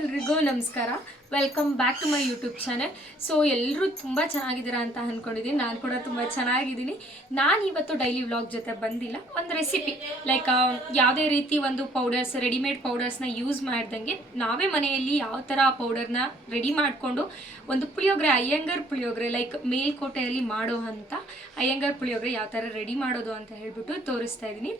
ಎಲ್ರಿಗೂ ನಮಸ್ಕಾರ. Welcome back to my YouTube channel. So ಎಲ್ಲರೂ ತುಂಬ ಚೆನ್ನಾಗಿದ್ದೀರಾ ಅಂತ ಅಂದ್ಕೊಂಡಿದ್ದೀನಿ. ನಾನು ಕೂಡ ತುಂಬ ಚೆನ್ನಾಗಿದ್ದೀನಿ. ನಾನು ಇವತ್ತು ಡೈಲಿ ವ್ಲಾಗ್ ಜೊತೆ ಬಂದಿಲ್ಲ, ಒಂದು ರೆಸಿಪಿ ಲೈಕ್ ಯಾವುದೇ ರೀತಿ ಒಂದು ಪೌಡರ್ಸ್, ರೆಡಿಮೇಡ್ ಪೌಡರ್ಸ್ನ ಯೂಸ್ ಮಾಡ್ದಂಗೆ ನಾವೇ ಮನೆಯಲ್ಲಿ ಯಾವ ಥರ ಆ ಪೌಡರ್ನ ರೆಡಿ ಮಾಡಿಕೊಂಡು ಒಂದು ಪುಳಿಯೋಗರೆ, ಅಯ್ಯಂಗಾರ್ ಪುಳಿಯೋಗರೆ ಲೈಕ್ ಮೇಲ್ಕೋಟೆಯಲ್ಲಿ ಮಾಡೋ ಅಂಥ ಅಯ್ಯಂಗಾರ್ ಪುಳಿಯೋಗರೆ ಯಾವ ಥರ ರೆಡಿ ಮಾಡೋದು ಅಂತ ಹೇಳ್ಬಿಟ್ಟು ತೋರಿಸ್ತಾ ಇದ್ದೀನಿ.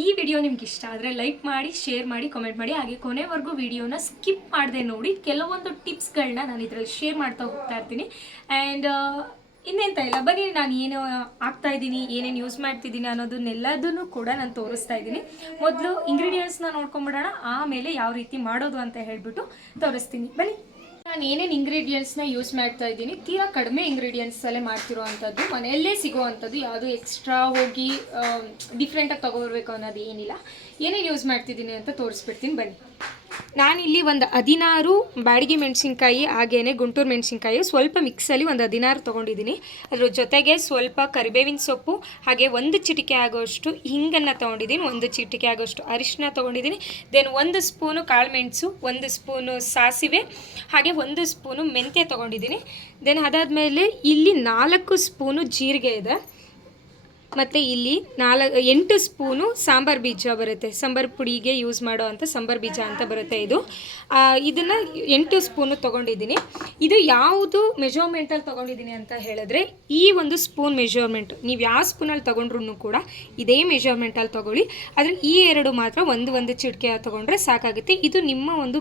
ಈ ವಿಡಿಯೋ ನಿಮ್ಗೆ ಇಷ್ಟ ಆದರೆ ಲೈಕ್ ಮಾಡಿ, ಶೇರ್ ಮಾಡಿ, ಕಾಮೆಂಟ್ ಮಾಡಿ. ಹಾಗೆ ಕೊನೆವರೆಗೂ ವಿಡಿಯೋನ ಸ್ಕಿಪ್ ಮಾಡದೆ ನೋಡಿ. ಕೆಲವೊಂದು ಟಿಪ್ಸ್ಗಳನ್ನ ನಾನು ಇದರಲ್ಲಿ ಶೇರ್ ಮಾಡ್ತಾ ಹೋಗ್ತಾ ಇರ್ತೀನಿ. ಆ್ಯಂಡ್ ಇನ್ನೆಂತ ಇಲ್ಲ, ಬನ್ನಿ ನಾನು ಏನು ಆಗ್ತಾ ಇದ್ದೀನಿ, ಏನೇನು ಯೂಸ್ ಮಾಡ್ತಿದ್ದೀನಿ ಅನ್ನೋದನ್ನೆಲ್ಲದನ್ನು ಕೂಡ ನಾನು ತೋರಿಸ್ತಾ ಇದ್ದೀನಿ. ಮೊದಲು ಇಂಗ್ರೀಡಿಯೆಂಟ್ಸ್ನ ನೋಡ್ಕೊಂಬಿಡೋಣ, ಆಮೇಲೆ ಯಾವ ರೀತಿ ಮಾಡೋದು ಅಂತ ಹೇಳ್ಬಿಟ್ಟು ತೋರಿಸ್ತೀನಿ. ಬನ್ನಿ. ನಾನು ಏನೇನು ಇಂಗ್ರೀಡಿಯೆಂಟ್ಸ್ನ ಯೂಸ್ ಮಾಡ್ತಾ ಇದ್ದೀನಿ, ತೀರಾ ಕಡಿಮೆ ಇಂಗ್ರೀಡಿಯೆಂಟ್ಸಲ್ಲೇ ಮಾಡ್ತಿರೋ ಅಂಥದ್ದು, ಮನೆಯಲ್ಲೇ ಸಿಗೋ ಅಂಥದ್ದು, ಯಾವುದು ಎಕ್ಸ್ಟ್ರಾ ಹೋಗಿ ಡಿಫ್ರೆಂಟಾಗಿ ತೊಗೊಬರ್ಬೇಕು ಅನ್ನೋದು ಏನಿಲ್ಲ. ಏನೇನು ಯೂಸ್ ಮಾಡ್ತಿದ್ದೀನಿ ಅಂತ ತೋರಿಸ್ಬಿಡ್ತೀನಿ ಬನ್ನಿ. ನಾನಿಲ್ಲಿ ಒಂದು 16 ಬ್ಯಾಡಗಿ ಮೆಣಸಿನ್ಕಾಯಿ, ಹಾಗೇನೆ ಗುಂಟೂರು ಮೆಣಸಿನ್ಕಾಯಿ ಸ್ವಲ್ಪ ಮಿಕ್ಸಲ್ಲಿ ಒಂದು 16 ತೊಗೊಂಡಿದ್ದೀನಿ. ಅದ್ರ ಜೊತೆಗೆ ಸ್ವಲ್ಪ ಕರಿಬೇವಿನ ಸೊಪ್ಪು, ಹಾಗೆ 1 ಚಿಟಿಕೆ ಆಗೋಷ್ಟು ಹಿಂಗನ್ನು ತೊಗೊಂಡಿದ್ದೀನಿ, 1 ಚಿಟಿಕೆ ಆಗೋಷ್ಟು ಅರಿಶಿನ ತೊಗೊಂಡಿದ್ದೀನಿ. ದೆನ್ 1 ಸ್ಪೂನು ಕಾಳುಮೆಣಸು, 1 ಸ್ಪೂನು ಸಾಸಿವೆ, ಹಾಗೆ 1 ಸ್ಪೂನು ಮೆಂತ್ಯ ತೊಗೊಂಡಿದ್ದೀನಿ. ದೆನ್ ಅದಾದಮೇಲೆ ಇಲ್ಲಿ 4 ಸ್ಪೂನು ಜೀರಿಗೆ ಇದೆ, ಮತ್ತು ಇಲ್ಲಿ 8 ಸ್ಪೂನು ಸಾಂಬಾರು ಬೀಜ ಬರುತ್ತೆ, ಸಾಂಬಾರು ಪುಡಿಗೆ ಯೂಸ್ ಮಾಡೋ ಅಂಥ ಸಾಂಬಾರು ಬೀಜ ಅಂತ ಬರುತ್ತೆ ಇದು. ಇದನ್ನು 8 ಸ್ಪೂನು ತೊಗೊಂಡಿದ್ದೀನಿ. ಇದು ಯಾವುದು ಮೆಜರ್ಮೆಂಟಲ್ಲಿ ತೊಗೊಂಡಿದ್ದೀನಿ ಅಂತ ಹೇಳಿದ್ರೆ, ಈ ಒಂದು ಸ್ಪೂನ್ ಮೆಜರ್ಮೆಂಟ್ ನೀವು ಯಾವ ಸ್ಪೂನಲ್ಲಿ ತೊಗೊಂಡ್ರೂ ಕೂಡ ಇದೇ ಮೆಜರ್ಮೆಂಟಲ್ಲಿ ತೊಗೊಳ್ಳಿ. ಆದರೆ ಈ 2 ಮಾತ್ರ ಒಂದು ಚಿಟಿಕೆ ತೊಗೊಂಡ್ರೆ ಸಾಕಾಗುತ್ತೆ. ಇದು ನಿಮ್ಮ ಒಂದು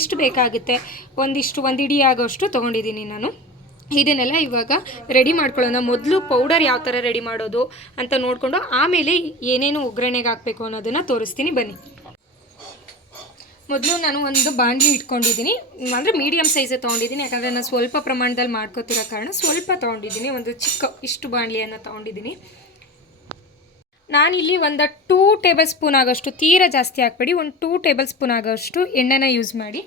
ಎಷ್ಟು ಬೇಕಾಗುತ್ತೆ, ಒಂದು ಇಡೀ ಆಗೋಷ್ಟು ತೊಗೊಂಡಿದ್ದೀನಿ ನಾನು. ಇದನ್ನೆಲ್ಲ ಇವಾಗ ರೆಡಿ ಮಾಡ್ಕೊಳ್ಳೋಣ. ಮೊದಲು ಪೌಡರ್ ಯಾವ ಥರ ರೆಡಿ ಮಾಡೋದು ಅಂತ ನೋಡಿಕೊಂಡು ಆಮೇಲೆ ಏನೇನು ಒಗ್ಗರಣೆಗೆ ಹಾಕಬೇಕು ಅನ್ನೋದನ್ನು ತೋರಿಸ್ತೀನಿ ಬನ್ನಿ. ಮೊದಲು ನಾನು ಒಂದು ಬಾಣಲಿ ಇಟ್ಕೊಂಡಿದ್ದೀನಿ, ಅಂದರೆ ಮೀಡಿಯಮ್ ಸೈಜೇ ತೊಗೊಂಡಿದ್ದೀನಿ. ಯಾಕಂದರೆ ನಾನು ಸ್ವಲ್ಪ ಪ್ರಮಾಣದಲ್ಲಿ ಮಾಡ್ಕೋತಿರೋ ಕಾರಣ ಸ್ವಲ್ಪ ತೊಗೊಂಡಿದ್ದೀನಿ. ಒಂದು ಚಿಕ್ಕ ಇಷ್ಟು ಬಾಣಲಿಯನ್ನು ತೊಗೊಂಡಿದ್ದೀನಿ. ನಾನಿಲ್ಲಿ ಒಂದು 2 ಟೇಬಲ್ ಸ್ಪೂನ್ ಆಗೋಷ್ಟು, ತೀರಾ ಜಾಸ್ತಿ ಹಾಕ್ಬೇಡಿ, ಒಂದು 2 ಟೇಬಲ್ ಸ್ಪೂನ್ ಆಗೋಷ್ಟು ಎಣ್ಣೆನ ಯೂಸ್ ಮಾಡಿ.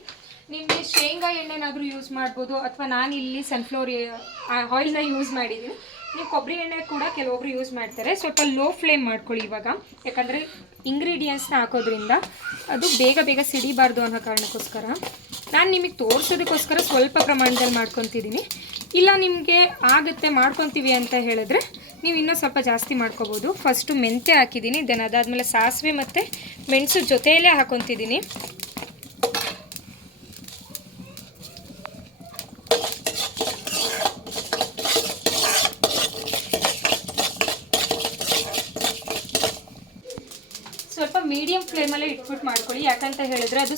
ನಿಮಗೆ ಶೇಂಗಾ ಎಣ್ಣೆನಾದರೂ ಯೂಸ್ ಮಾಡ್ಬೋದು, ಅಥವಾ ನಾನಿಲ್ಲಿ ಸನ್ಫ್ಲವರ್ ಆಯಿಲ್ನ ಯೂಸ್ ಮಾಡಿದ್ದೀನಿ. ನೀವು ಕೊಬ್ಬರಿ ಎಣ್ಣೆ ಕೂಡ ಕೆಲವೊಬ್ರು ಯೂಸ್ ಮಾಡ್ತಾರೆ. ಸ್ವಲ್ಪ ಲೋ ಫ್ಲೇಮ್ ಮಾಡ್ಕೊಳ್ಳಿ ಇವಾಗ, ಯಾಕಂದರೆ ಇಂಗ್ರೀಡಿಯೆಂಟ್ಸ್ನ ಹಾಕೋದ್ರಿಂದ ಅದು ಬೇಗ ಸಿಡಿಬಾರ್ದು ಅನ್ನೋ ಕಾರಣಕ್ಕೋಸ್ಕರ ನಾನು ನಿಮಗೆ ತೋರಿಸೋದಕ್ಕೋಸ್ಕರ ಸ್ವಲ್ಪ ಪ್ರಮಾಣದಲ್ಲಿ ಮಾಡ್ಕೊತಿದ್ದೀನಿ. ಇಲ್ಲ ನಿಮಗೆ ಆಗುತ್ತೆ ಮಾಡ್ಕೊತೀವಿ ಅಂತ ಹೇಳಿದ್ರೆ ನೀವು ಇನ್ನೂ ಸ್ವಲ್ಪ ಜಾಸ್ತಿ ಮಾಡ್ಕೋಬೋದು. ಫಸ್ಟು ಮೆಂತ್ಯ ಹಾಕಿದ್ದೀನಿ, ದೆನ್ ಅದಾದಮೇಲೆ ಸಾಸಿವೆ ಮತ್ತು ಮೆಣಸು ಜೊತೆಯಲ್ಲೇ ಹಾಕೊತಿದ್ದೀನಿ. ಸ್ವಲ್ಪ ಮೀಡಿಯಮ್ ಫ್ಲೇಮಲ್ಲೇ ಇಟ್ಬಿಟ್ಟು ಮಾಡ್ಕೊಳ್ಳಿ, ಯಾಕಂತ ಹೇಳಿದ್ರೆ ಅದು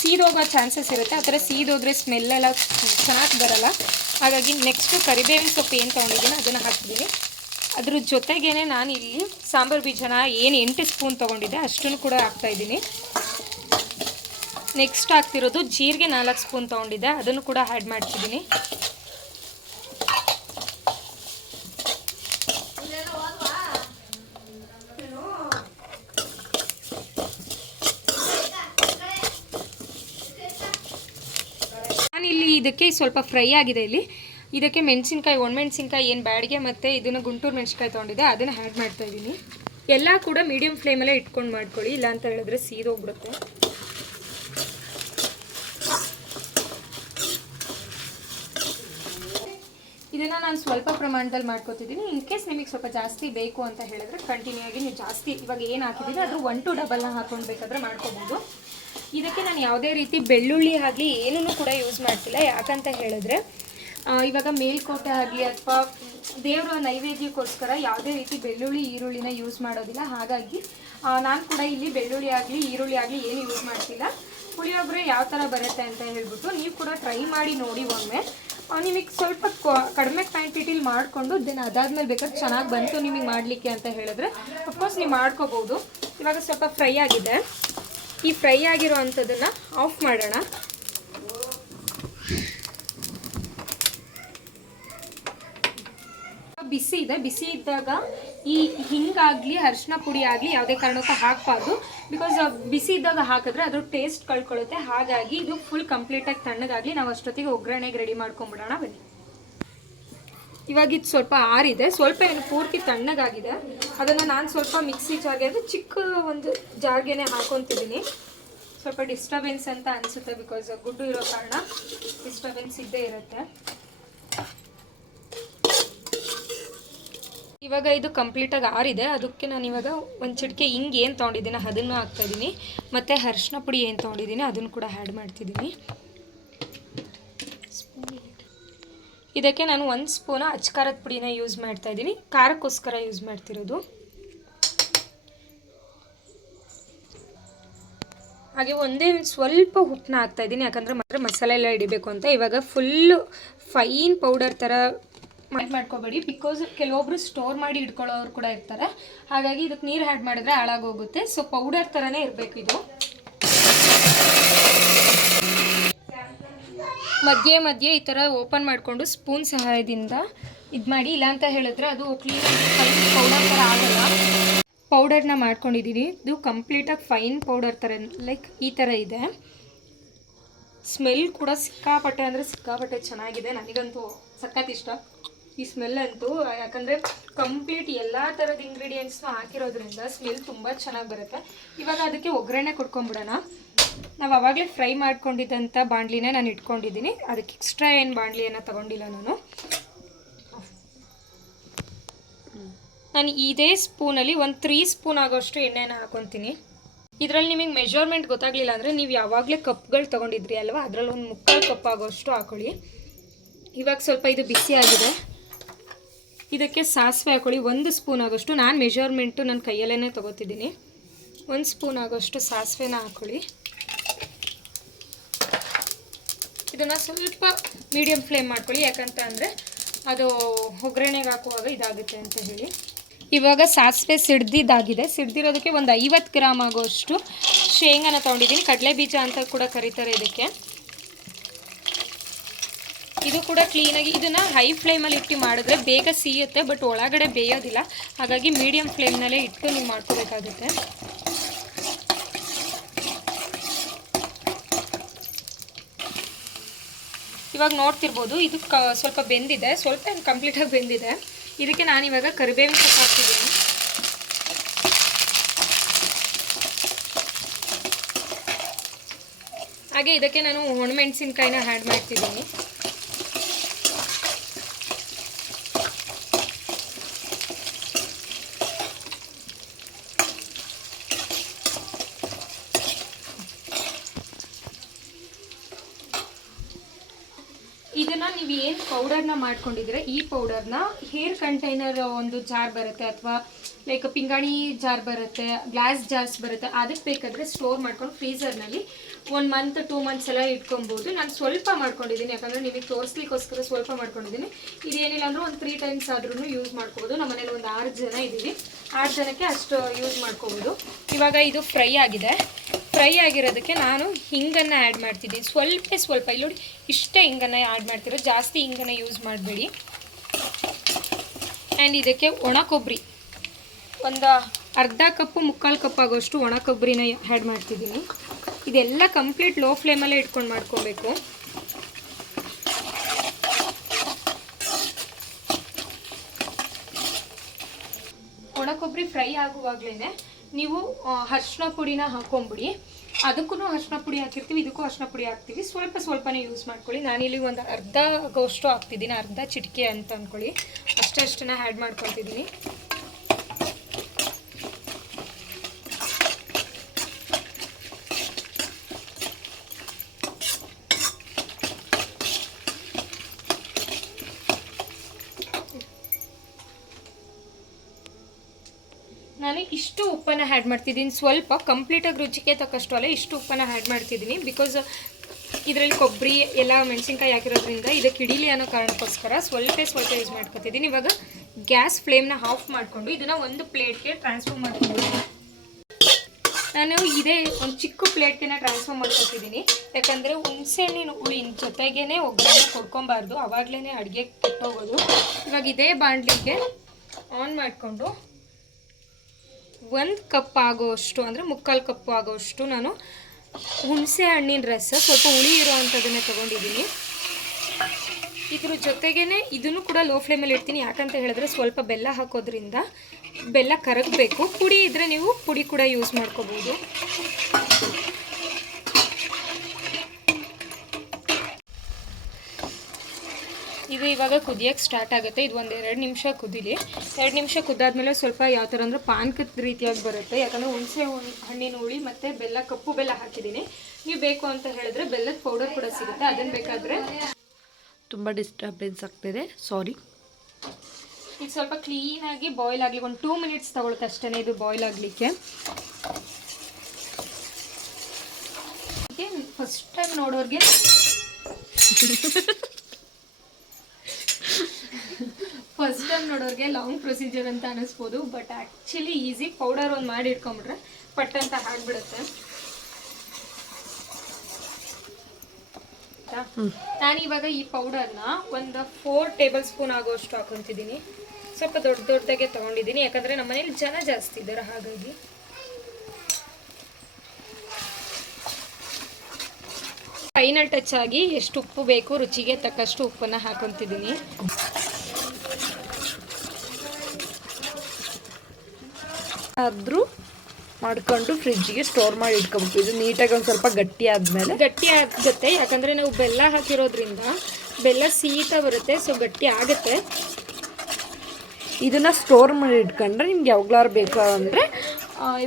ಸೀದೋಗೋ ಚಾನ್ಸಸ್ ಇರುತ್ತೆ. ಆ ಥರ ಸೀದೋದ್ರೆ ಸ್ಮೆಲ್ಲೆಲ್ಲ ಚೆನ್ನಾಗಿ ಬರಲ್ಲ. ಹಾಗಾಗಿ ನೆಕ್ಸ್ಟು ಕರಿಬೇವಿನ ಸೊಪ್ಪು ಏನು ತೊಗೊಂಡಿದ್ದೀನಿ ಅದನ್ನು ಹಾಕ್ತಿದ್ದೀನಿ. ಅದ್ರ ಜೊತೆಗೇ ನಾನು ಇಲ್ಲಿ ಸಾಂಬಾರು ಬೀಜನ ಏನು 8 ಸ್ಪೂನ್ ತೊಗೊಂಡಿದ್ದೆ ಅಷ್ಟನ್ನು ಕೂಡ ಹಾಕ್ತಾಯಿದ್ದೀನಿ. ನೆಕ್ಸ್ಟ್ ಹಾಕ್ತಿರೋದು ಜೀರಿಗೆ 4 ಸ್ಪೂನ್ ತೊಗೊಂಡಿದ್ದೆ, ಅದನ್ನು ಕೂಡ ಆ್ಯಡ್ ಮಾಡ್ತಿದ್ದೀನಿ. ನಾನಿಲ್ಲಿ ಇದಕ್ಕೆ ಸ್ವಲ್ಪ ಫ್ರೈ ಆಗಿದೆ. ಇದಕ್ಕೆ ಮೆಣಸಿನ್ಕಾಯಿ, ಒಣಮೆಣಸಿನ್ಕಾಯಿ ಏನು ಬ್ಯಾಡಿಗೆ ಮತ್ತು ಇದನ್ನು ಗುಂಟೂರು ಮೆಣಸಿನ್ಕಾಯಿ ತೊಗೊಂಡಿದ್ದೆ ಅದನ್ನು ಆ್ಯಡ್ ಮಾಡ್ತಾಯಿದ್ದೀನಿ. ಎಲ್ಲ ಕೂಡ ಮೀಡಿಯಮ್ ಫ್ಲೇಮಲ್ಲೇ ಇಟ್ಕೊಂಡು ಮಾಡ್ಕೊಳ್ಳಿ, ಇಲ್ಲ ಅಂತ ಹೇಳಿದ್ರೆ ಸೀದೋಗ್ಬಿಡುತ್ತೆ. ಇದನ್ನು ನಾನು ಸ್ವಲ್ಪ ಪ್ರಮಾಣದಲ್ಲಿ ಮಾಡ್ಕೊತಿದ್ದೀನಿ. ಇನ್ ಕೇಸ್ ನಿಮಗೆ ಸ್ವಲ್ಪ ಜಾಸ್ತಿ ಬೇಕು ಅಂತ ಹೇಳಿದ್ರೆ ಕಂಟಿನ್ಯೂ ಆಗಿ ನೀವು ಜಾಸ್ತಿ ಇವಾಗ ಏನು ಹಾಕಿದ್ದೀನಿ ಅದು 1 to ಡಬಲ್ನ ಹಾಕೊಂಡು ಬೇಕಾದರೆ ಮಾಡ್ಕೋಬೋದು. ಇದಕ್ಕೆ ನಾನು ಯಾವುದೇ ರೀತಿ ಬೆಳ್ಳುಳ್ಳಿ ಆಗಲಿ ಏನೂ ಕೂಡ ಯೂಸ್ ಮಾಡ್ತಿಲ್ಲ. ಯಾಕಂತ ಹೇಳಿದ್ರೆ ಇವಾಗ ಮೇಲ್ಕೋಟೆ ಆಗಲಿ ಅಥವಾ ದೇವರ ನೈವೇದ್ಯಕ್ಕೋಸ್ಕರ ಯಾವುದೇ ರೀತಿ ಬೆಳ್ಳುಳ್ಳಿ ಈರುಳ್ಳಿನ ಯೂಸ್ ಮಾಡೋದಿಲ್ಲ. ಹಾಗಾಗಿ ನಾನು ಕೂಡ ಇಲ್ಲಿ ಬೆಳ್ಳುಳ್ಳಿ ಆಗಲಿ ಈರುಳ್ಳಿ ಆಗಲಿ ಏನು ಯೂಸ್ ಮಾಡ್ತಿಲ್ಲ. ಪುಳಿಯೋಗರೆ ಯಾವ ಥರ ಬರುತ್ತೆ ಅಂತ ಹೇಳ್ಬಿಟ್ಟು ನೀವು ಕೂಡ ಟ್ರೈ ಮಾಡಿ ನೋಡಿ ಒಮ್ಮೆ. ನಿಮಗೆ ಸ್ವಲ್ಪ ಕಡಿಮೆ ಕ್ವಾಂಟಿಟಿಲಿ ಮಾಡಿಕೊಂಡು ದೆನ್ ಅದಾದಮೇಲೆ ಬೇಕಾದ್ರೆ ಚೆನ್ನಾಗಿ ಬಂತು ನಿಮಗೆ ಮಾಡಲಿಕ್ಕೆ ಅಂತ ಹೇಳಿದ್ರೆ ಅಫ್ಕೋರ್ಸ್ ನೀವು ಮಾಡ್ಕೋಬೋದು. ಇವಾಗ ಸ್ವಲ್ಪ ಫ್ರೈ ಆಗಿದೆ. ಈ ಫ್ರೈ ಆಗಿರೋ ಅಂಥದ್ದನ್ನು ಆಫ್ ಮಾಡೋಣ. ಬಿಸಿ ಇದೆ, ಬಿಸಿ ಇದ್ದಾಗ ಈ ಹಿಂಗಾಗಲಿ ಅರಿಶಿನ ಪುಡಿ ಆಗಲಿ ಯಾವುದೇ ಕಾರಣಕ್ಕೂ ಹಾಕಬಾರ್ದು. ಬಿಕಾಸ್ ಬಿಸಿ ಇದ್ದಾಗ ಹಾಕಿದ್ರೆ ಅದ್ರ ಟೇಸ್ಟ್ ಕಳ್ಕೊಳ್ಳುತ್ತೆ. ಹಾಗಾಗಿ ಇದು ಫುಲ್ ಕಂಪ್ಲೀಟಾಗಿ ತಣ್ಣಗಾಗಲಿ, ನಾವು ಅಷ್ಟೊತ್ತಿಗೆ ಒಗ್ಗರಣೆಗೆ ರೆಡಿ ಮಾಡ್ಕೊಂಬಿಡೋಣ ಬನ್ನಿ. ಇವಾಗ ಇದು ಸ್ವಲ್ಪ ಆರಿದೆ, ಸ್ವಲ್ಪ ಏನು ಪೂರ್ತಿ ತಣ್ಣಗಾಗಿದೆ. ಅದನ್ನು ನಾನು ಸ್ವಲ್ಪ ಮಿಕ್ಸಿ ಜಾರ್ಗೆ, ಅಂದರೆ ಚಿಕ್ಕ ಒಂದು ಜಾರ್ಗೆನೆ ಹಾಕೊತಿದ್ದೀನಿ. ಸ್ವಲ್ಪ ಡಿಸ್ಟರ್ಬೆನ್ಸ್ ಅಂತ ಅನಿಸುತ್ತೆ, ಬಿಕಾಸ್ ಗುಡ್ಡು ಇರೋ ಕಾರಣ ಡಿಸ್ಟರ್ಬೆನ್ಸ್ ಇದ್ದೇ ಇರುತ್ತೆ. ಇವಾಗ ಇದು ಕಂಪ್ಲೀಟಾಗಿ ಆರಿದೆ. ಅದಕ್ಕೆ ನಾನು ಇವಾಗ ಒಂದು ಚಿಟಿಕೆ ಹಿಂಗೆ ಏನು ತೊಗೊಂಡಿದ್ದೀನಿ ಅದನ್ನು ಹಾಕ್ತಾಯಿದ್ದೀನಿ, ಮತ್ತು ಅರಿಶಿನ ಪುಡಿ ಏನು ತೊಗೊಂಡಿದ್ದೀನಿ ಅದನ್ನು ಕೂಡ ಆ್ಯಡ್ ಮಾಡ್ತಿದ್ದೀನಿ. ಇದಕ್ಕೆ ನಾನು 1 ಸ್ಪೂನು ಅಚ್ಕಾರದ ಪುಡಿನ ಯೂಸ್ ಮಾಡ್ತಾಯಿದ್ದೀನಿ, ಖಾರಕ್ಕೋಸ್ಕರ ಯೂಸ್ ಮಾಡ್ತಿರೋದು. ಹಾಗೆ ಒಂದೇ ಸ್ವಲ್ಪ ಉಪ್ಪನ್ನ ಹಾಕ್ತಾಯಿದ್ದೀನಿ, ಯಾಕಂದರೆ ಮಾತ್ರ ಮಸಾಲೆ ಎಲ್ಲ ಹಿಡಿಬೇಕು ಅಂತ. ಇವಾಗ ಫುಲ್ಲು ಫೈನ್ ಪೌಡರ್ ಥರ ಮಾಡ್ಕೋಬೇಡಿ, ಬಿಕಾಸ್ ಕೆಲವೊಬ್ರು ಸ್ಟೋರ್ ಮಾಡಿ ಇಟ್ಕೊಳ್ಳೋರು ಕೂಡ ಇರ್ತಾರೆ. ಹಾಗಾಗಿ ಇದಕ್ಕೆ ನೀರು ಆ್ಯಡ್ ಮಾಡಿದ್ರೆ ಹಾಳಾಗೋಗುತ್ತೆ. ಸೊ ಪೌಡರ್ ಥರನೇ ಇರಬೇಕು ಇದು. ಮಧ್ಯೆ ಮಧ್ಯೆ ಈ ಥರ ಓಪನ್ ಮಾಡಿಕೊಂಡು ಸ್ಪೂನ್ ಸಹಾಯದಿಂದ ಇದು ಮಾಡಿ, ಇಲ್ಲ ಅಂತ ಹೇಳಿದ್ರೆ ಅದು ಕ್ಲೀನಾಗಿ ಪೌಡರ್ ಥರ ಆಗೋಲ್ಲ. ಪೌಡರ್ನ ಮಾಡ್ಕೊಂಡಿದ್ದೀನಿ. ಇದು ಕಂಪ್ಲೀಟಾಗಿ ಫೈನ್ ಪೌಡರ್ ಥರ, ಲೈಕ್ ಈ ಥರ ಇದೆ. ಸ್ಮೆಲ್ ಕೂಡ ಸಿಕ್ಕಾಪಟ್ಟೆ ಅಂದರೆ ಸಿಕ್ಕಾಪಟ್ಟೆ ಚೆನ್ನಾಗಿದೆ. ನನಗಂತೂ ಸಖತ್ ಇಷ್ಟ ಈ ಸ್ಮೆಲ್ ಅಂತೂ, ಯಾಕಂದರೆ ಕಂಪ್ಲೀಟ್ ಎಲ್ಲ ಥರದ ಇಂಗ್ರೀಡಿಯೆಂಟ್ಸ್ನ ಹಾಕಿರೋದ್ರಿಂದ ಸ್ಮೆಲ್ ತುಂಬ ಚೆನ್ನಾಗಿ ಬರುತ್ತೆ. ಇವಾಗ ಅದಕ್ಕೆ ಒಗ್ಗರಣೆ ಕೊಡ್ಕೊಂಬಿಡೋಣ. ನಾವು ಆವಾಗಲೇ ಫ್ರೈ ಮಾಡ್ಕೊಂಡಿದ್ದಂಥ ಬಾಣಲಿನೇ ನಾನು ಇಟ್ಕೊಂಡಿದ್ದೀನಿ, ಅದಕ್ಕೆ ಎಕ್ಸ್ಟ್ರಾ ಏನು ಬಾಣಲಿಯನ್ನು ತೊಗೊಂಡಿಲ್ಲ ನಾನು ಇದೇ ಸ್ಪೂನಲ್ಲಿ ಒಂದು 3 ಸ್ಪೂನ್ ಆಗೋಷ್ಟು ಎಣ್ಣೆನ ಹಾಕೊತೀನಿ. ಇದರಲ್ಲಿ ನಿಮಗೆ ಮೆಜರ್ಮೆಂಟ್ ಗೊತ್ತಾಗಲಿಲ್ಲ ಅಂದರೆ ನೀವು ಯಾವಾಗಲೇ ಕಪ್ಗಳು ತೊಗೊಂಡಿದ್ರಿ ಅಲ್ವಾ, ಅದರಲ್ಲಿ ಒಂದು 3/4 ಕಪ್ ಆಗೋಷ್ಟು ಹಾಕೊಳ್ಳಿ. ಇವಾಗ ಸ್ವಲ್ಪ ಇದು ಬಿಸಿ ಆಗಿದೆ. ಇದಕ್ಕೆ ಸಾಸಿವೆ ಹಾಕೊಳ್ಳಿ 1 ಸ್ಪೂನ್ ಆಗೋಷ್ಟು. ನಾನು ಮೆಜರ್ಮೆಂಟು ನನ್ನ ಕೈಯಲ್ಲೇ ತೊಗೋತಿದ್ದೀನಿ. 1 ಸ್ಪೂನ್ ಆಗೋಷ್ಟು ಸಾಸಿವೆನ ಹಾಕೊಳ್ಳಿ. ಇದನ್ನು ಸ್ವಲ್ಪ ಮೀಡಿಯಮ್ ಫ್ಲೇಮ್ ಮಾಡ್ಕೊಳ್ಳಿ, ಯಾಕಂತ ಅಂದರೆ ಅದು ಒಗ್ಗರಣೆಗೆ ಹಾಕುವಾಗ ಇದಾಗುತ್ತೆ ಅಂತ ಹೇಳಿ. ಇವಾಗ ಸಾಸಿವೆ ಸಿಡ್ದಿರೋದಕ್ಕೆ ಒಂದು 50 ಗ್ರಾಮ್ ಆಗೋಷ್ಟು ಶೇಂಗಾನ ತೊಗೊಂಡಿದ್ದೀನಿ. ಕಡಲೆ ಬೀಜ ಅಂತ ಕೂಡ ಕರೀತಾರೆ ಇದಕ್ಕೆ. ಇದು ಕೂಡ ಕ್ಲೀನಾಗಿ ಇದನ್ನು ಹೈ ಫ್ಲೇಮಲ್ಲಿ ಇಟ್ಟು ಮಾಡಿದ್ರೆ ಬೇಗ ಸಿಗುತ್ತೆ, ಬಟ್ ಒಳಗಡೆ ಬೇಯೋದಿಲ್ಲ. ಹಾಗಾಗಿ ಮೀಡಿಯಮ್ ಫ್ಲೇಮ್ನಲ್ಲೇ ಇಟ್ಟು ನೀವು ಮಾಡ್ಕೋಬೇಕಾಗುತ್ತೆ. ಇವಾಗ ನೋಡ್ತಿರ್ಬೋದು ಇದು ಸ್ವಲ್ಪ ಬೆಂದಿದೆ, ಸ್ವಲ್ಪ ಕಂಪ್ಲೀಟಾಗಿ ಬೆಂದಿದೆ. ಇದಕ್ಕೆ ನಾನಿವಾಗ ಕರಿಬೇವಿನ ಸೊಪ್ಪು ಹಾಕ್ತಿದ್ದೀನಿ. ಹಾಗೆ ಇದಕ್ಕೆ ನಾನು ಒಣಮೆಣಸಿನ್ಕಾಯಿನ ಆ್ಯಡ್ ಮಾಡ್ತಿದ್ದೀನಿ. ಇದನ್ನು ನೀವು ಏನು ಪೌಡರ್ನ ಮಾಡ್ಕೊಂಡಿದ್ರೆ ಈ ಪೌಡರ್ನ ಹೇರ್ ಕಂಟೈನರ್ ಒಂದು ಜಾರ್ ಬರುತ್ತೆ, ಅಥವಾ ಲೈಕ್ ಪಿಂಗಾಣಿ ಜಾರ್ ಬರುತ್ತೆ, ಗ್ಲಾಸ್ ಜಾರ್ಸ್ ಬರುತ್ತೆ, ಅದಕ್ಕೆ ಬೇಕಾದರೆ ಸ್ಟೋರ್ ಮಾಡ್ಕೊಂಡು ಫ್ರೀಝರ್ನಲ್ಲಿ 1 ಮಂತ್ 2 ಮಂತ್ಸ್ ಎಲ್ಲ ಇಟ್ಕೊಬೋದು. ನಾನು ಸ್ವಲ್ಪ ಮಾಡ್ಕೊಂಡಿದ್ದೀನಿ, ಯಾಕಂದರೆ ನಿಮಗೆ ತೋರಿಸ್ಲಿಕ್ಕೋಸ್ಕರ ಸ್ವಲ್ಪ ಮಾಡ್ಕೊಂಡಿದ್ದೀನಿ. ಇದೇನಿಲ್ಲ ಅಂದರೂ ಒಂದು 3 ಟೈಮ್ಸ್ ಆದ್ರೂ ಯೂಸ್ ಮಾಡ್ಕೋಬೋದು. ನಮ್ಮ ಮನೇಲಿ ಒಂದು 6 ಜನ ಇದ್ದೀವಿ, 6 ಜನಕ್ಕೆ ಅಷ್ಟು ಯೂಸ್ ಮಾಡ್ಕೋಬೋದು. ಇವಾಗ ಇದು ಫ್ರೈ ಆಗಿದೆ. ಫ್ರೈ ಆಗಿರೋದಕ್ಕೆ ನಾನು ಹಿಂಗನ್ನು ಆ್ಯಡ್ ಮಾಡ್ತಿದ್ದೀನಿ. ಸ್ವಲ್ಪ ಇಲ್ಲಿ ನೋಡಿ, ಇಷ್ಟೇ ಹಿಂಗನ್ನು ಆ್ಯಡ್ ಮಾಡ್ತಿರೋ, ಜಾಸ್ತಿ ಹಿಂಗನ್ನು ಯೂಸ್ ಮಾಡಬೇಡಿ. ಆ್ಯಂಡ್ ಇದಕ್ಕೆ ಒಣ ಕೊಬ್ಬರಿ ಒಂದು ಅರ್ಧ ಕಪ್ಪು 3/4 ಕಪ್ ಆಗೋಷ್ಟು ಒಣ ಕೊಬ್ಬರಿನ ಆ್ಯಡ್ ಮಾಡ್ತಿದ್ದೀನಿ. ಇದೆಲ್ಲ ಕಂಪ್ಲೀಟ್ ಲೋ ಫ್ಲೇಮಲ್ಲೇ ಇಟ್ಕೊಂಡು ಮಾಡ್ಕೋಬೇಕು. ಒಣ ಕೊಬ್ಬರಿ ಫ್ರೈ ಆಗುವಾಗಲೇ ನೀವು ಅರಿಶಿನ ಪುಡಿನ ಹಾಕೊಂಬಿಡಿ. ಅದಕ್ಕೂ ಅರಿಶಿನ ಪುಡಿ ಹಾಕಿರ್ತೀವಿ, ಇದಕ್ಕೂ ಅರಿಶಿನ ಪುಡಿ ಹಾಕ್ತೀವಿ. ಸ್ವಲ್ಪನೇ ಯೂಸ್ ಮಾಡ್ಕೊಳ್ಳಿ. ನಾನಿಲ್ಲಿ ಒಂದು ಅರ್ಧ ಆಗೋಷ್ಟು ಹಾಕ್ತಿದ್ದೀನಿ, ಅರ್ಧ ಚಿಟಿಕೆ ಅಂತ ಅಂದ್ಕೊಳ್ಳಿ. ಅಷ್ಟನ್ನ ಆ್ಯಡ್ ಮಾಡ್ಕೊತಿದ್ದೀನಿ. ನಾನು ಇಷ್ಟು ಉಪ್ಪನ್ನು ಆ್ಯಡ್ ಮಾಡ್ತಿದ್ದೀನಿ. ಸ್ವಲ್ಪ ಕಂಪ್ಲೀಟಾಗಿ ರುಚಿಗೆ ತಕ್ಕಷ್ಟು ಅಲ್ಲ, ಇಷ್ಟು ಉಪ್ಪನ್ನು ಆ್ಯಡ್ ಮಾಡ್ತಿದ್ದೀನಿ. ಬಿಕಾಸ್ ಇದರಲ್ಲಿ ಕೊಬ್ಬರಿ ಎಲ್ಲ ಮೆಣಸಿನ್ಕಾಯಿ ಹಾಕಿರೋದ್ರಿಂದ ಇದಕ್ಕೆ ಹಿಡೀಲಿ ಅನ್ನೋ ಕಾರಣಕ್ಕೋಸ್ಕರ ಸ್ವಲ್ಪ ಯೂಸ್ ಮಾಡ್ಕೊತಿದ್ದೀನಿ. ಇವಾಗ ಗ್ಯಾಸ್ ಫ್ಲೇಮ್ನ ಆಫ್ ಮಾಡಿಕೊಂಡು ಇದನ್ನು ಒಂದು ಪ್ಲೇಟ್ಗೆ ಟ್ರಾನ್ಸ್ಫರ್ ಮಾಡ್ಕೊಂಡು, ನಾನು ಇದೇ ಒಂದು ಚಿಕ್ಕ ಪ್ಲೇಟ್ಗೆ ಟ್ರಾನ್ಸ್ಫರ್ ಮಾಡ್ಕೊತಿದ್ದೀನಿ. ಯಾಕಂದರೆ ಹುಣಸೆಹಣ್ಣಿನ ಹುಳಿ ಜೊತೆಗೇ ಒಗ್ಗರಣೆ ಕೊಡ್ಕೊಬಾರ್ದು, ಆವಾಗಲೇ ಅಡುಗೆ ಕೆಟ್ಟೋಗೋದು. ಇವಾಗ ಇದೇ ಬಾಣಲಿಗೆ ಆನ್ ಮಾಡಿಕೊಂಡು 1 ಕಪ್ ಆಗೋಷ್ಟು, ಅಂದರೆ 3/4 ಕಪ್ ಆಗೋಷ್ಟು ನಾನು ಹುಣಸೆ ಹಣ್ಣಿನ ರಸ, ಸ್ವಲ್ಪ ಹುಳಿ ಇರೋ ಅಂಥದ್ದನ್ನೇ ತೊಗೊಂಡಿದ್ದೀನಿ. ಇದ್ರ ಜೊತೆಗೇ ಇದನ್ನು ಕೂಡ ಲೋ ಫ್ಲೇಮಲ್ಲಿ ಇಡ್ತೀನಿ. ಯಾಕಂತ ಹೇಳಿದ್ರೆ ಸ್ವಲ್ಪ ಬೆಲ್ಲ ಹಾಕೋದ್ರಿಂದ ಬೆಲ್ಲ ಕರಗಬೇಕು. ಪುಡಿ ಇದ್ದರೆ ನೀವು ಪುಡಿ ಕೂಡ ಯೂಸ್ ಮಾಡ್ಕೋಬೋದು. ಇದು ಇವಾಗ ಕುದಿಯೋಕ್ಕೆ ಸ್ಟಾರ್ಟ್ ಆಗುತ್ತೆ. ಇದು ಒಂದು 2 ನಿಮಿಷ ಕುದೀಲಿ. 2 ನಿಮಿಷ ಕುದ್ದಾದ್ಮೇಲೆ ಸ್ವಲ್ಪ ಯಾವ ಥರ ಅಂದರೆ ಪಾನಕದ ರೀತಿಯಾಗಿ ಬರುತ್ತೆ. ಯಾಕಂದರೆ ಹುಣಸೆ ಹಣ್ಣಿನ ಹುಳಿ ಮತ್ತು ಬೆಲ್ಲ, ಕಪ್ಪು ಬೆಲ್ಲ ಹಾಕಿದ್ದೀನಿ. ನೀವು ಬೇಕು ಅಂತ ಹೇಳಿದ್ರೆ ಬೆಲ್ಲದ ಪೌಡರ್ ಕೂಡ ಸಿಗುತ್ತೆ, ಅದನ್ನು ಬೇಕಾದರೆ. ತುಂಬ ಡಿಸ್ಟರ್ಬೆನ್ಸ್ ಆಗ್ತಿದೆ, ಸಾರಿ. ಈಗ ಸ್ವಲ್ಪ ಕ್ಲೀನಾಗಿ ಬಾಯ್ಲ್ ಆಗಲಿ, ಒಂದು 2 ಮಿನಿಟ್ಸ್ ತಗೊಳುತ್ತೆ ಅಷ್ಟೇ ಇದು ಬಾಯ್ಲ್ ಆಗಲಿಕ್ಕೆ. ಫಸ್ಟ್ ಟೈಮ್ ನೋಡೋರಿಗೆ ಲಾಂಗ್ ಪ್ರೊಸೀಜರ್ ಅಂತ ಅನಿಸ್ಬೋದು, ಬಟ್ ಆ್ಯಕ್ಚುಲಿ ಈಸಿ. ಪೌಡರ್ ಒಂದು ಮಾಡಿ ಇಟ್ಕೊಂಡ್ಬಿಟ್ರೆ ಪಟ್ ಅಂತ ಹಾಕ್ಬಿಡುತ್ತೆ. ನಾನಿವಾಗ ಈ ಪೌಡರ್ನ ಒಂದು 4 ಟೇಬಲ್ ಸ್ಪೂನ್ ಆಗೋಷ್ಟು ಹಾಕೊತಿದ್ದೀನಿ. ಸ್ವಲ್ಪ ದೊಡ್ಡದಾಗೆ ತೊಗೊಂಡಿದ್ದೀನಿ, ಯಾಕಂದರೆ ನಮ್ಮ ಮನೇಲಿ ಜನ ಜಾಸ್ತಿ ಇದ್ದಾರೆ, ಹಾಗಾಗಿ. ಫೈನಲ್ ಟಚ್ ಆಗಿ ಎಷ್ಟು ಉಪ್ಪು ಬೇಕು ರುಚಿಗೆ ತಕ್ಕಷ್ಟು ಉಪ್ಪನ್ನು ಹಾಕೊತಿದ್ದೀನಿ. ಆದರೂ ಮಾಡ್ಕೊಂಡು ಫ್ರಿಜ್ಜಿಗೆ ಸ್ಟೋರ್ ಮಾಡಿ ಇಟ್ಕೊಬೇಕು. ಇದು ನೀಟಾಗಿ ಒಂದು ಸ್ವಲ್ಪ ಗಟ್ಟಿ ಆದಮೇಲೆ ಗಟ್ಟಿ ಆಗುತ್ತೆ, ಯಾಕಂದರೆ ನಾವು ಬೆಲ್ಲ ಹಾಕಿರೋದ್ರಿಂದ ಬೆಲ್ಲ ಸೀತ ಬರುತ್ತೆ, ಸೊ ಗಟ್ಟಿ ಆಗುತ್ತೆ. ಇದನ್ನು ಸ್ಟೋರ್ ಮಾಡಿ ಇಟ್ಕೊಂಡ್ರೆ ನಿಮ್ಗೆ ಯಾವಾಗ್ಲಾರು ಬೇಕು ಅಂದರೆ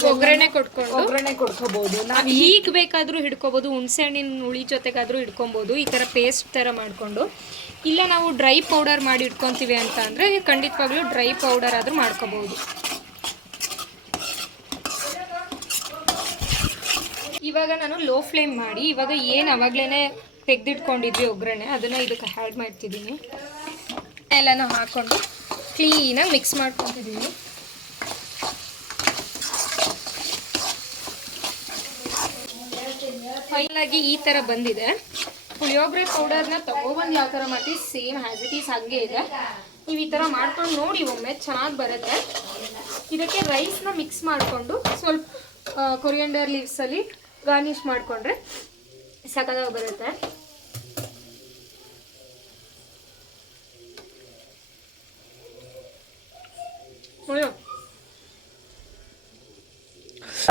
ಒಗ್ಗರಣೆ ಕೊಡ್ಕೋಬೋದು. ನಾವು ಹೀಗೆ ಬೇಕಾದರೂ ಹಿಡ್ಕೊಬೋದು, ಹುಣಸೆ ಹಣ್ಣಿನ ಹುಳಿ ಜೊತೆಗಾದರೂ ಹಿಡ್ಕೊಬೋದು, ಈ ಥರ ಪೇಸ್ಟ್ ಥರ ಮಾಡಿಕೊಂಡು. ಇಲ್ಲ ನಾವು ಡ್ರೈ ಪೌಡರ್ ಮಾಡಿ ಇಟ್ಕೊತೀವಿ ಅಂತ ಅಂದರೆ ಖಂಡಿತವಾಗ್ಲೂ ಡ್ರೈ ಪೌಡರ್ ಆದರೂ ಮಾಡ್ಕೋಬೋದು. ಇವಾಗ ನಾನು ಲೋ ಫ್ಲೇಮ್ ಮಾಡಿ ಇವಾಗ ಏನು ಅವಾಗಲೇ ತೆಗೆದಿಟ್ಕೊಂಡಿದ್ವಿ ಒಗ್ಗರಣೆ, ಅದನ್ನು ಇದಕ್ಕೆ ಆ್ಯಡ್ ಮಾಡ್ತಿದ್ದೀನಿ. ಎಲ್ಲನೂ ಹಾಕ್ಕೊಂಡು ಕ್ಲೀನಾಗಿ ಮಿಕ್ಸ್ ಮಾಡ್ಕೊತಿದ್ದೀನಿ. ಫೈನಲಾಗಿ ಈ ಥರ ಬಂದಿದೆ. ಪುಳಿಯೋಗರೆ ಪೌಡರ್ನ ತೊಗೊಬಂದು ಯಾವ ಥರ ಮಾಡ್ತೀವಿ ಸೇಮ್ ಆ್ಯಸ್ ಇಟ್ ಈಸ್ ಹಾಗೆ ಇದೆ. ನೀವು ಈ ಥರ ಮಾಡ್ಕೊಂಡು ನೋಡಿ, ಒಮ್ಮೆ ಚೆನ್ನಾಗಿ ಬರುತ್ತೆ. ಇದಕ್ಕೆ ರೈಸ್ನ ಮಿಕ್ಸ್ ಮಾಡಿಕೊಂಡು ಸ್ವಲ್ಪ ಕೊರಿಯಂಡರ್ ಲೀವ್ಸಲ್ಲಿ ಗಾರ್ನಿಷ್ ಮಾಡಿಕೊಂಡ್ರೆ ಸಖತ್ತಾಗಿ ಬರುತ್ತೆ.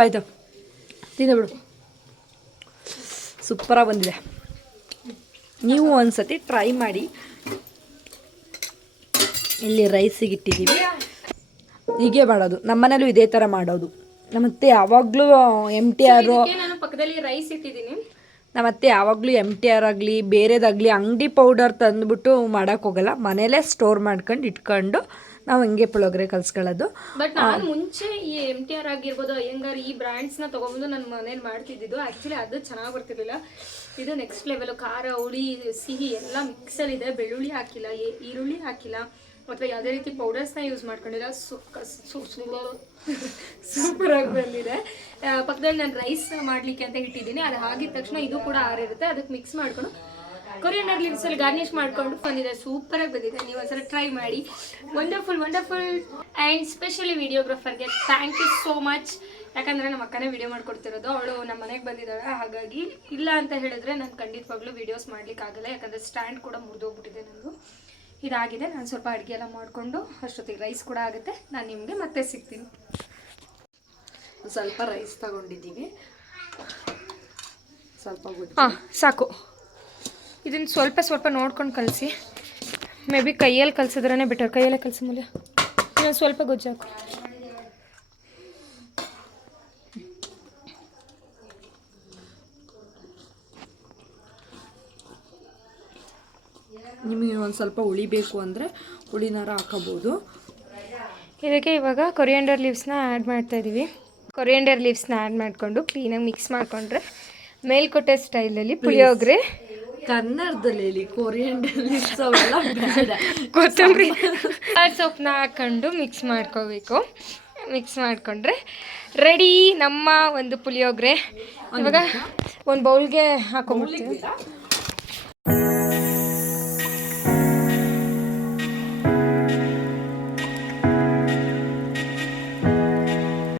ಆಯಿತು, ತಿಂದು ಸೂಪರಾಗಿ ಬಂದಿದೆ. ನೀವು ಒಂದ್ಸತಿ ಟ್ರೈ ಮಾಡಿ. ಇಲ್ಲಿ ರೈಸಿಗೆ ಇಟ್ಟಿದ್ದೀವಿ, ಹೀಗೆ ಮಾಡೋದು. ನಮ್ಮನೇಲೂ ಇದೇ ಥರ ಮಾಡೋದು. ನಮ್ಮತ್ತೆ ಯಾವಾಗಲೂ MTR, ನಾನು ಪಕ್ಕದಲ್ಲಿ ರೈಸ್ ಇಟ್ಟಿದ್ದೀನಿ. ನಮ್ಮತ್ತೆ ಯಾವಾಗಲೂ MTR ಆಗಲಿ ಬೇರೆದಾಗಲಿ ಅಂಗಡಿ ಪೌಡರ್ ತಂದುಬಿಟ್ಟು ಮಾಡೋಕ್ಕೆ ಹೋಗಲ್ಲ. ಮನೇಲೇ ಸ್ಟೋರ್ ಮಾಡ್ಕೊಂಡು ಇಟ್ಕೊಂಡು ನಾವು ಹಂಗೆ ಪುಳಿಯೋಗರೆ ಕಲ್ಸ್ಕೊಳ್ಳೋದು. ಬಟ್ ನಾನು ಮುಂಚೆ ಈ MTR ಆಗಿರ್ಬೋದು, ಅಯ್ಯಂಗಾರ್, ಈ ಬ್ರ್ಯಾಂಡ್ಸ್ನ ತೊಗೊಂಬಂದು ನನ್ನ ಮನೇಲಿ ಮಾಡ್ತಿದ್ದಿದ್ದು. ಆ್ಯಕ್ಚುಲಿ ಅದು ಚೆನ್ನಾಗಿ ಬರ್ತಿರ್ಲಿಲ್ಲ. ಇದು ನೆಕ್ಸ್ಟ್ ಲೆವೆಲು. ಖಾರ, ಹುಳಿ, ಸಿಹಿ ಎಲ್ಲ ಮಿಕ್ಸಲ್ಲಿದೆ. ಬೆಳ್ಳುಳ್ಳಿ ಹಾಕಿಲ್ಲ, ಈರುಳ್ಳಿ ಹಾಕಿಲ್ಲ, ಅಥವಾ ಯಾವುದೇ ರೀತಿ ಪೌಡರ್ಸ್ನ ಯೂಸ್ ಮಾಡ್ಕೊಂಡಿಲ್ಲ. ಸೂಪರಾಗಿ ಬಂದಿದೆ. ಪಕ್ಕದಲ್ಲಿ ನಾನು ರೈಸ್ ಮಾಡಲಿಕ್ಕೆ ಅಂತ ಇಟ್ಟಿದ್ದೀನಿ. ಅದು ಆಗಿದ ತಕ್ಷಣ ಇದು ಕೂಡ ಆರಿರುತ್ತೆ. ಅದಕ್ಕೆ ಮಿಕ್ಸ್ ಮಾಡ್ಕೊಂಡು ಕೊರಿಯಂಡರ್ ಲೀವ್ಸಲ್ಲಿ ಗಾರ್ನಿಷ್ ಮಾಡಿಕೊಂಡು ಬಂದಿದೆ. ಸೂಪರಾಗಿ ಬಂದಿದೆ. ನೀವು ಒಂದ್ಸಲ ಟ್ರೈ ಮಾಡಿ. ವಂಡರ್ಫುಲ್ ಆ್ಯಂಡ್ ಸ್ಪೆಷಲಿ ವಿಡಿಯೋಗ್ರಾಫರ್ಗೆ ಥ್ಯಾಂಕ್ ಯು ಸೋ ಮಚ್. ಯಾಕಂದರೆ ನಮ್ಮ ಅಕ್ಕನೇ ವಿಡಿಯೋ ಮಾಡ್ಕೊಡ್ತಿರೋದು. ಅವಳು ನಮ್ಮ ಮನೆಗೆ ಬಂದಿದ್ದಾಳೆ, ಹಾಗಾಗಿ ಇಲ್ಲ ಅಂತ ಹೇಳಿದ್ರೆ ನಾನು ಖಂಡಿತವಾಗ್ಲೂ ವೀಡಿಯೋಸ್ ಮಾಡ್ಲಿಕ್ಕಾಗಲ್ಲ. ಯಾಕಂದರೆ ಸ್ಟ್ಯಾಂಡ್ ಕೂಡ ಮುರಿದೋಗ್ಬಿಟ್ಟಿದೆ ನನಗೂ. ಇದಾಗಿದೆ. ನಾನು ಸ್ವಲ್ಪ ಅಡುಗೆ ಎಲ್ಲ ಮಾಡಿಕೊಂಡು ಅಷ್ಟೊತ್ತಿಗೆ ರೈಸ್ ಕೂಡ ಆಗುತ್ತೆ. ನಾನು ನಿಮಗೆ ಮತ್ತೆ ಸಿಗ್ತೀನಿ. ಸ್ವಲ್ಪ ರೈಸ್ ತಗೊಂಡಿದ್ದೀವಿ, ಸ್ವಲ್ಪ ಸಾಕು. ಇದನ್ನು ಸ್ವಲ್ಪ ನೋಡ್ಕೊಂಡು ಕಲಸಿ. ಮೇ ಬಿ ಕೈಯಲ್ಲಿ ಕಲಿಸಿದ್ರೇ ಬೆಟರ್. ಕೈಯಲ್ಲೇ ಕಲಸಿ ಮೂಲ. ಇನ್ನೊಂದು ಸ್ವಲ್ಪ ಗೊಜ್ಜು ಹಾಕು. ನಿಮಗೆ ಒಂದು ಸ್ವಲ್ಪ ಹುಳಿ ಬೇಕು ಅಂದರೆ ಹುಳಿನಾರ ಹಾಕೋಬೋದು. ಇದಕ್ಕೆ ಇವಾಗ ಕೊರಿಯಂಡರ್ ಲೀವ್ಸ್ನ ಆ್ಯಡ್ ಮಾಡ್ತಾಯಿದ್ದೀವಿ. ಕೊರಿಯಂಡರ್ ಲೀವ್ಸ್ನ ಆ್ಯಡ್ ಮಾಡಿಕೊಂಡು ಕ್ಲೀನಾಗಿ ಮಿಕ್ಸ್ ಮಾಡಿಕೊಂಡ್ರೆ ಮೇಲ್ಕೋಟೆ ಸ್ಟೈಲಲ್ಲಿ ಪುಳಿಯೋಗರೆ. ಕನ್ನಡದಲ್ಲಿ ಕೊರಿಯಂಡರ್ ಲೀವ್ಸ್ ಅವೆಲ್ಲ ಬೇಡ, ಕೊತ್ತಂಬರಿ ಸೊಪ್ಪನ್ನ ಹಾಕ್ಕೊಂಡು ಮಿಕ್ಸ್ ಮಾಡ್ಕೋಬೇಕು. ಮಿಕ್ಸ್ ಮಾಡಿಕೊಂಡ್ರೆ ರೆಡಿ ನಮ್ಮ ಒಂದು ಪುಳಿಯೋಗರೆ. ಇವಾಗ ಒಂದು ಬೌಲ್ಗೆ ಹಾಕೊಂಡ್ಬಿಡ್ತೀವಿ.